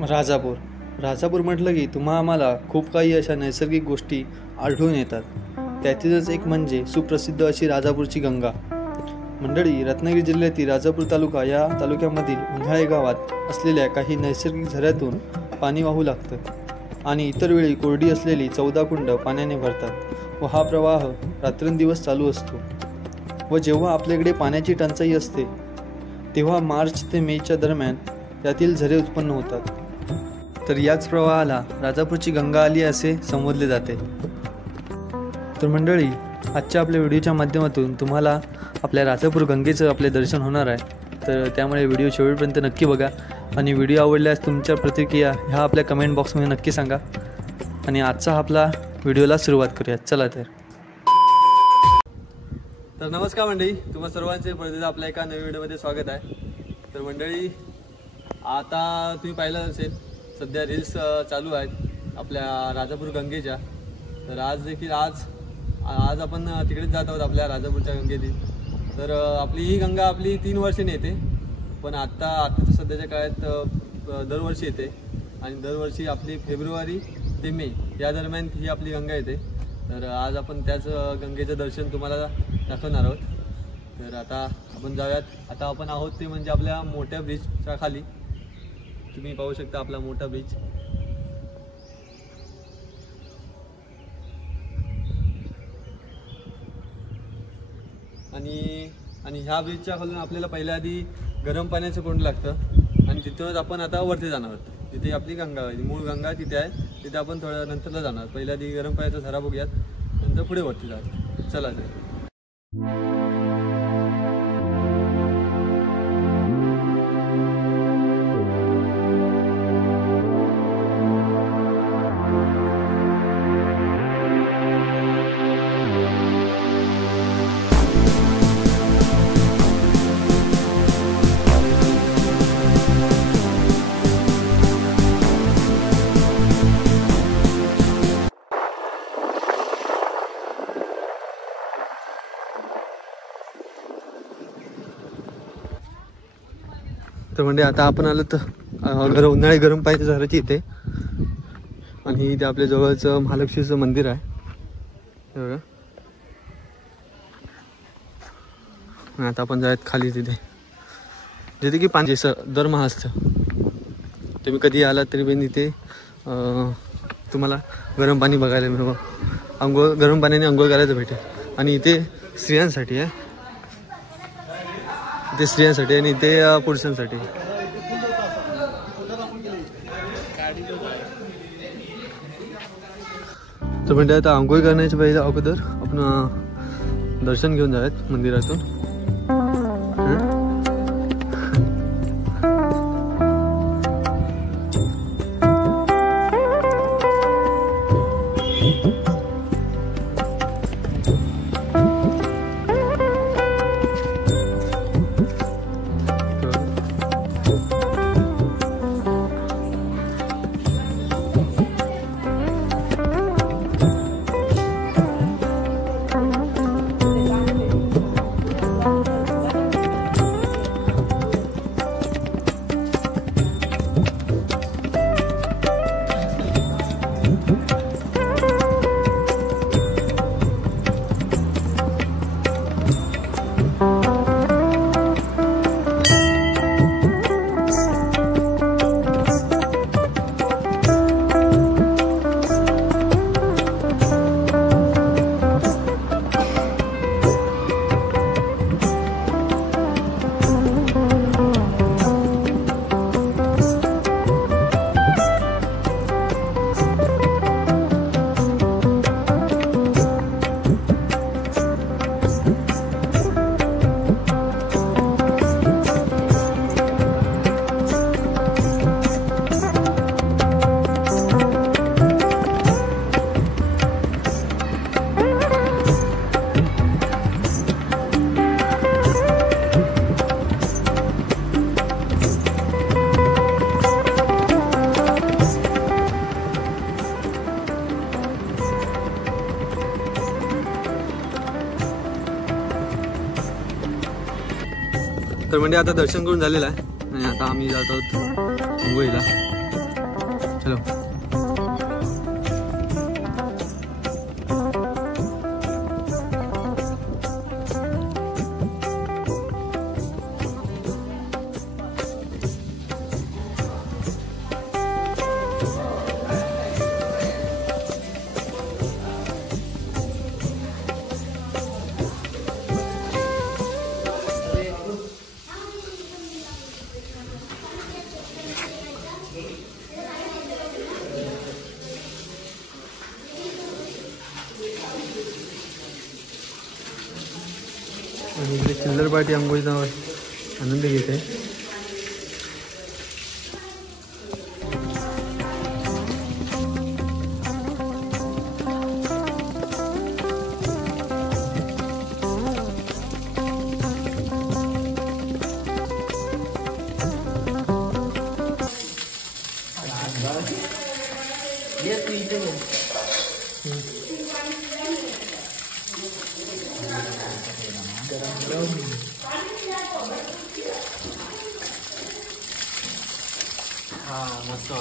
राजापूर म्हटलं की तुम्हा आम्हाला खूप काही अशा नैसर्गिक गोष्टी आढळून येतात. त्यातीलच एक म्हणजे सुप्रसिद्ध अशी राजापूरची गंगा. मंडळी, रत्नागिरी जिल्ह्यातील राजापूर तालुका या तालुक्यामधील उन्हाळे गावात असलेल्या काही नैसर्गिक झऱ्यातून पाणी वाहू लागतं आणि इतर वेळी कोरडी असलेली 14 कुंड पाण्याने भरतात व हा प्रवाह रात्रंदिवस चालू असतो. व जेव्हा आपल्याकडे पाण्याची टंचाई असते तेव्हा मार्च ते मेच्या दरम्यान त्यातील झरे उत्पन्न होतात. तर याच प्रवाहाला राजापूरची गंगा आली असे संबोधले जाते. तर मंडळी, आजच्या आपल्या व्हिडिओच्या माध्यमातून तुम्हाला आपल्या राजापूर गंगेचं आपले दर्शन होणार आहे. तर त्यामुळे व्हिडिओ शेवटपर्यंत नक्की बघा आणि व्हिडिओ आवडल्यास तुमच्या प्रतिक्रिया ह्या आपल्या कमेंट बॉक्समध्ये नक्की सांगा. आणि आजचा आपला व्हिडिओला सुरुवात करूया. चला तर नमस्कार मंडळी, तुम्हा सर्वांचे परत आपल्या एका नवीन व्हिडिओमध्ये स्वागत आहे. तर मंडळी, आता तुम्ही पाहिलं असेल सध्या रील्स चालू आहेत आपल्या राजापूर गंगेच्या. तर आज आपण तिकडेच जात आहोत आपल्या राजापूरच्या गंगेतील. तर आपली ही गंगा 3 वर्षांनी येते, पण आता सध्याच्या काळात दरवर्षी येते आणि दरवर्षी आपली फेब्रुवारी ते मे या दरम्यान ही आपली गंगा येते. तर आज आपण त्याच गंगेचं दर्शन तुम्हाला दाखवणार आहोत. तर आता आपण जाऊयात. आता आपण आहोत ते म्हणजे आपल्या मोठ्या ब्रिजच्या खाली. तुम्ही पाहू शकता आपला मोठा ब्रिज. आणि ह्या ब्रिजच्या खालून आपल्याला पहिल्या आधी गरम पाण्याचं कुंड लागतं आणि तिथूनच आपण आता वरती जाणार आहोत. तिथे आपली गंगा, मूळ गंगा तिथे आहे. तिथे आपण थोड्या नंतरला जाणार. पहिल्या आधी गरम पाण्याचा झरा बघूयात, नंतर पुढे वरती जाऊयात. चला तर म्हणजे आता आपण आलो तर उन्हाळी गरम पाण्याच्या झऱ्याची इथे, आणि इथे आपल्या जवळचं महालक्ष्मीचं मंदिर आहे बघा. आता आपण जाऊयात खाली तिथे, जिथे की पाणी दरमहा असतं. तुम्ही कधी आलात तरी पण इथे तुम्हाला गरम पाणी बघायला मिळेल. गरम पाण्याने आंघोळ करायचं भेटेल. आणि इथे स्त्रियांसाठी आहे, इथे स्त्रियांसाठी आणि इथे पुरुषांसाठी. तर म्हणजे आता आंघोळ करण्याच्या पहिल्या अगोदर आपण दर्शन घेऊन जाऊयात मंदिरातून. तर म्हणजे आता दर्शन करून झालेलं आहे आणि आता आम्ही जात आहोत अंघोळीला. चलो. आणि इकडे चिल्लर पार्टी आंघोळीचा आनंद घेते. मस्त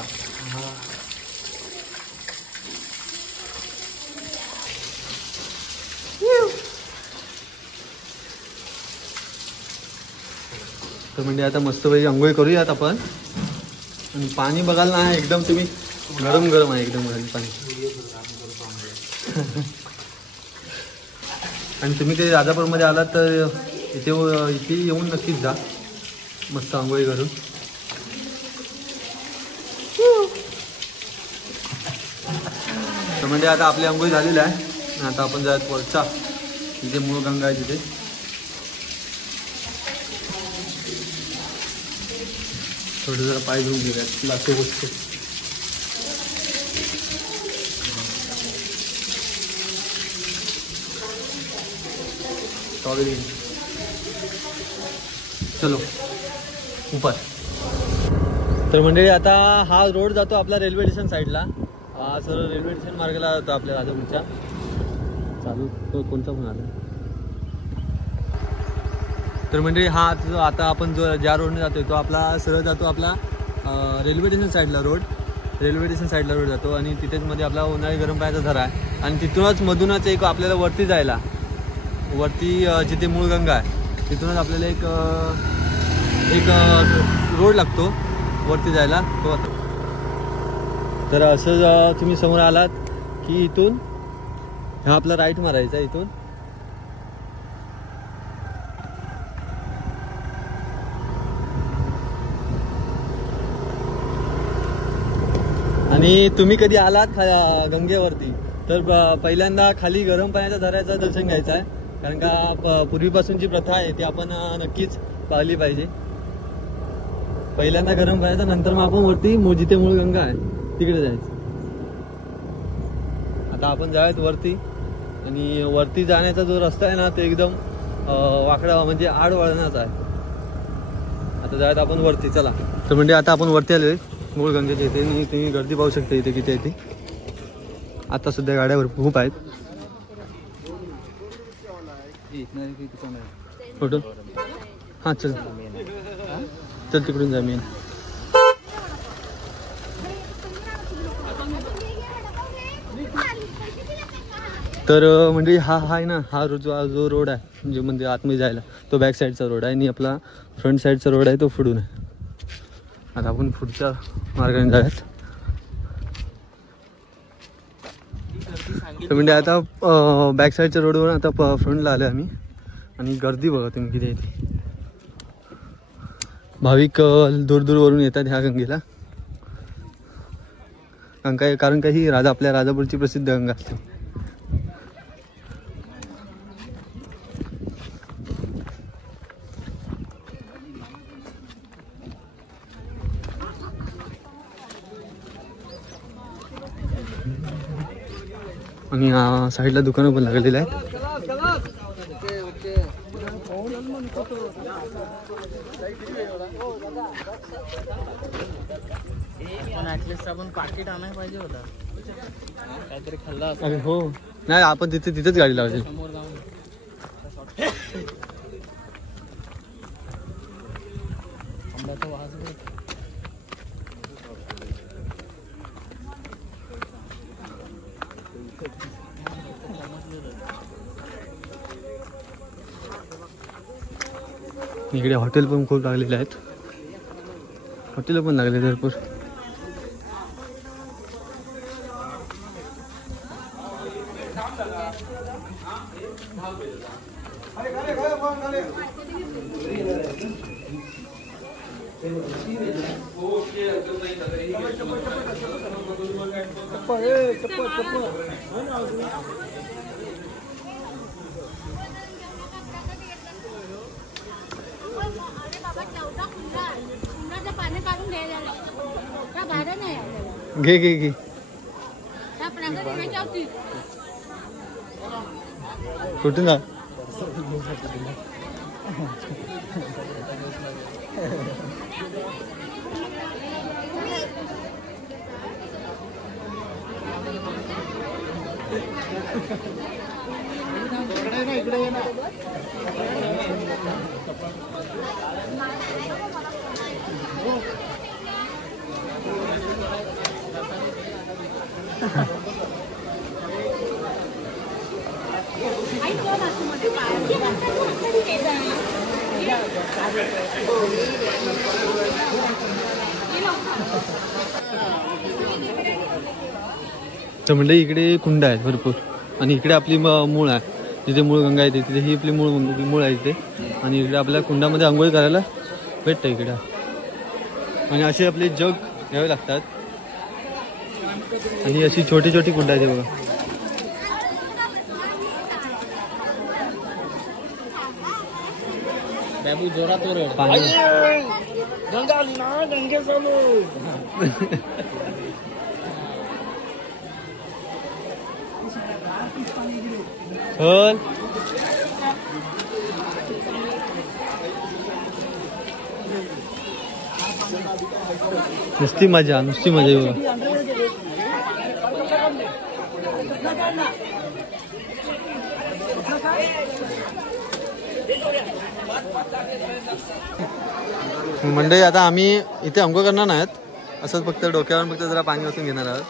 तर म्हणजे आता मस्तपैकी आंघोळी करूयात आपण. आणि पाणी बघाल ना एकदम तुम्ही गरम गरम आहे एकदम पाणी. आणि तुम्ही ते राजापूरमध्ये आलात तर इथे येऊन नक्कीच जा मस्त आंघोळी करून. तर म्हणजे आता आपली आंघोळी झालेली आहे. आता आपण जाऊयात वरचा तिथे मूळ गंगा आहे तिथे. थोडं जरा पाय धुवून घेऊयात लाटू बसतो. चलो ऊपर. तर म्हणजे आता हा रोड जातो आपला रेल्वे स्टेशन साईडला. हा सरळ रेल्वे स्टेशन मार्गाला जातो आपल्या राजापूरच्या. चालू तो कोणता पण आला. तर म्हणजे हा आता आपण जो ज्या रोडने जातोय तो आपला सरळ जातो आपला रेल्वे स्टेशन साईडला रोड. रेल्वे स्टेशन साईडला रोड जातो आणि तिथेच मध्ये आपला उन्हाळी गरम पाण्याचा झरा आहे. आणि तिथूनच मधूनच एक आपल्याला वरती जायला वरती जिथे मूळ गंगा आहे तिथूनच आपल्याला एक रोड लागतो वरती जायला तो. तर असं तुम्ही समोर आलात की इथून हा आपला राईट मारायचा इथून. आणि तुम्ही कधी आलात गंगेवरती तर पहिल्यांदा खाली गरम पाण्याच्या झऱ्याचं दर्शन घ्यायचं आहे. कारण का पूर्वीपासूनची प्रथा आहे ती आपण नक्कीच पाळली पाहिजे. पहिल्यांदा गरम पाण्याचा नंतर मग आपण वरती जिथे मूळ गंगा आहे तिकडे जायचं. आता आपण जाऊयात वरती. आणि वरती जाण्याचा जो रस्ता आहे ना तो एकदम वाकडा म्हणजे आडवळणाचा आहे. आता जाऊयात आपण वरती. चला. तर म्हणजे आता आपण वरती आलोय मूळ गंगेच्या इथे. आणि तुम्ही गर्दी पाहू शकता इथे किती आहे ती. आता सध्या गाड्यावर खूप आहेत. फोटो हां चल चल तिकडून जा मेन. तर म्हणजे हा आहे ना हा जो रोड आहे म्हणजे आतमध्ये जायला तो बॅक साईडचा रोड आहे. आणि आपला फ्रंट साईडचा रोड आहे तो पुढून आहे. आता आपण पुढच्या मार्गाने जाऊयात. तर म्हणजे आता बॅक साईडच्या रोडवर आता फ्रंटला आलो आम्ही. आणि गर्दी बघा तुम्ही किती येते. भाविक दूरवरून येतात ह्या गंगेला. कारण का ही आपल्या राजापूरची प्रसिद्ध गंगा असते. आणि साईडला दुकानं पण लागलेली आहेत. आपण पाकिट आणायला पाहिजे होता काहीतरी खाल्ला असं. हो नाही आपण तिथेच गाडी लावायची. समोर जाऊन आंब्याचा वास. इकडे हॉटेल पण खूप लागलेले आहेत. हॉटेल पण लागले भरपूर. घे घे घे. कुठून ना तर म्हणजे इकडे कुंड आहेत भरपूर आणि इकडे आपली मूळ आहे. जिथे मूळ गंगा येते तिथे ही आपली मूळ आहे इथे. आणि इकडे आपल्या कुंडामध्ये आंघोळ करायला भेटतं इकडे. आणि असे आपले जग घ्यावे लागतात. आणि अशी छोटी छोटी कुंड आहेत बघा. बाबू जोरात ओरड. गंगा आली ना, गंगेसमोर. चल नुसती मजा येऊ. मंडळी आता आम्ही इथे अंघोळ करणार नाहीत. असंच फक्त डोक्यावर फक्त जरा पाणी ओतून घेणार आहोत.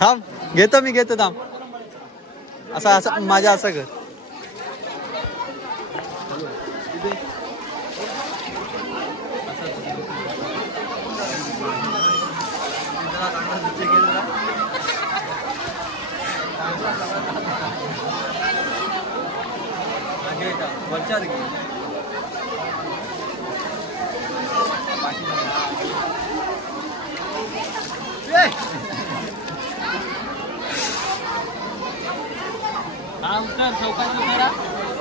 थांब घेतो मी घेतो थांब. असं माझ्या असं कर.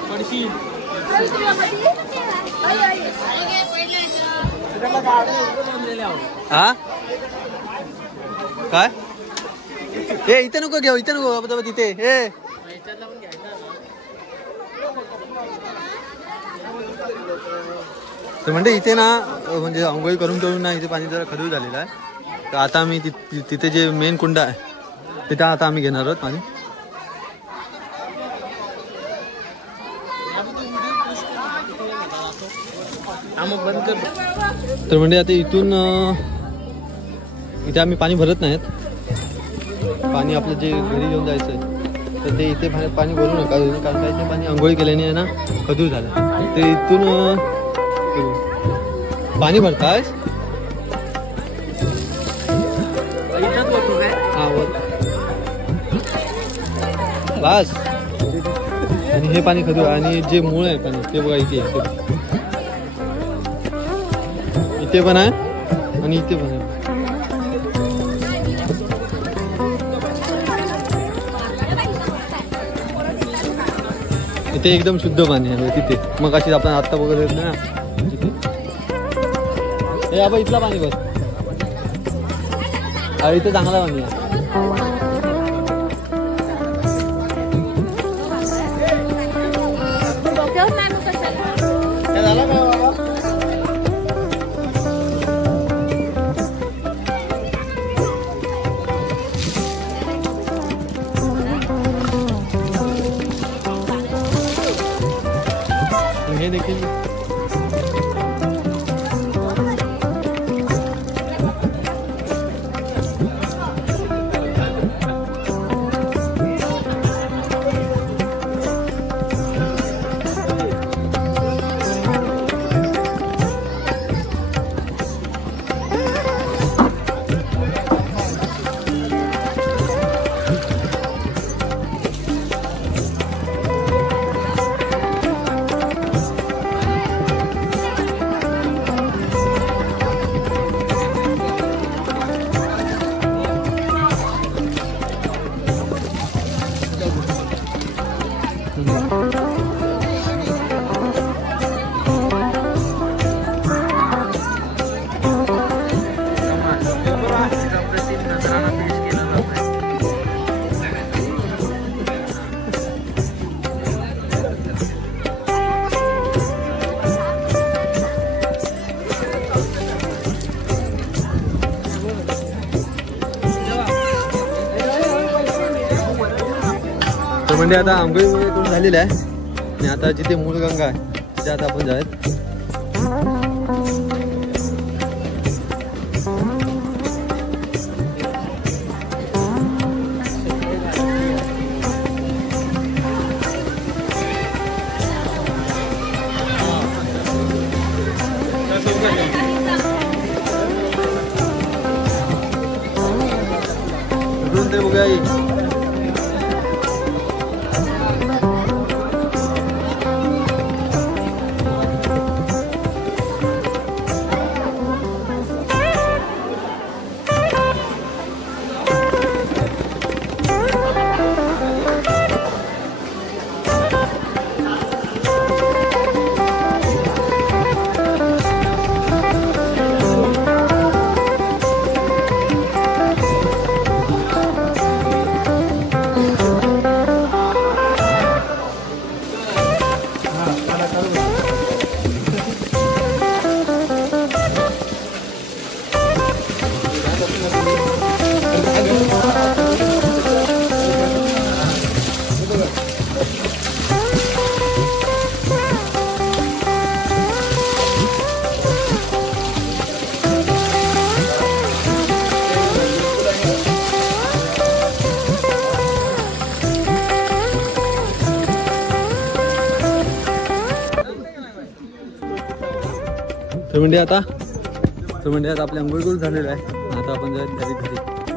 पडशील. हा काय हे इथे नको घेऊ. इथे नको तिथे हे. तर म्हणजे इथे ना म्हणजे आंघोळी करून करून ना इथे पाणी जरा खदूळ झालेलं आहे. तर आता आम्ही तिथे जे मेन कुंड आहे तिथे आता आम्ही घेणार आहोत पाणी. तर म्हणजे आता इथून इथे आम्ही पाणी भरत नाहीत. पाणी आपलं जे घरी घेऊन जायचं आहे तर ते इथे पाणी भरू नका. कारण का इथे पाणी आंघोळी केल्याने आहे ना खदूळ झालं. ते इथून पाणी भरताय. हा बस. आणि हे पाणी खदूळ आणि जे मूळ आहे पाणी ते बघा इथे इथे पण आहे आणि इथे पण आहे. इथे एकदम शुद्ध पाणी आहे तिथे. मग अशीच आपण आत्ता बघत येत ना तिथे. हे आपण इथला पाणी बघ. इथे चांगला पाणी आहे. झाला का बाबा. हे देखील म्हणजे आता आंघोळी करून झालेलं आहे आणि आता जिथे मूळ गंगा आहे तिथे आता आपण जाऊयात. ते बघूया तर म्हणजे आता आपली आंघोळ करून झालेलं आहे. आता आपण जाऊया घरी.